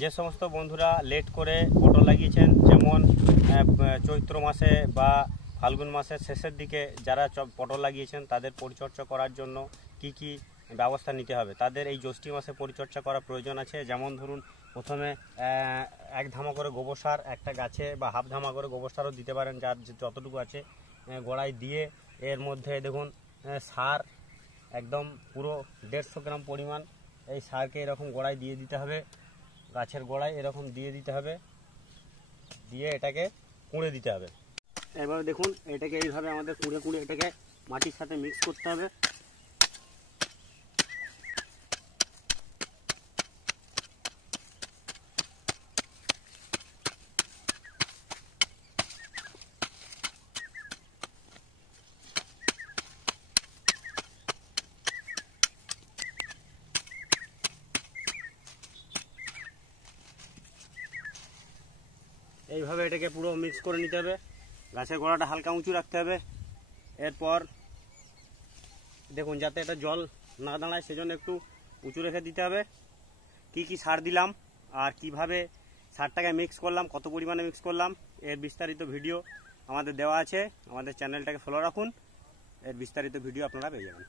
যে সমস্ত বন্ধুরা লেট করে পটল লাগিয়েছেন, যেমন চৈত্র মাসে বা ফাল্গুন মাসের শেষের দিকে যারা পটল লাগিয়েছেন, তাদের পরিচর্যা করার জন্য কি কি ব্যবস্থা নিতে হবে, তাদের এই জ্যৈষ্ঠ মাসে পরিচর্যা করার প্রয়োজন আছে। যেমন ধরুন, প্রথমে এক ধামা করে গোবর সার একটা গাছে বা হাফ ধামা করে গোবর সারও দিতে পারেন, যার যতটুকু আছে গোড়ায় দিয়ে, এর মধ্যে দেখুন সার একদম পুরো 150 গ্রাম পরিমাণ এই সারকে এরকম গোড়ায় দিয়ে দিতে হবে, গাছের গোড়ায় এরকম দিয়ে দিতে হবে, দিয়ে এটাকে কুঁড়ে দিতে হবে। এবার দেখুন, এটাকে এইভাবে আমাদের কুঁড়ে কুঁড়ে এটাকে মাটির সাথে মিক্স করতে হবে। এইভাবে এটাকে পুরো মিক্স করে নিতে হবে, গাছের গোড়াটা হালকা উঁচু রাখতে হবে। এরপর দেখুন, যাতে এটা জল না দাঁড়ায় সেজন্য একটু উঁচু রেখে দিতে হবে। কি কি সার দিলাম আর কিভাবে সারটাকে মিক্স করলাম, কত পরিমাণে মিক্স করলাম, এর বিস্তারিত ভিডিও আমাদের দেওয়া আছে। আমাদের চ্যানেলটাকে ফলো রাখুন, এর বিস্তারিত ভিডিও আপনারা পেয়ে যাবেন।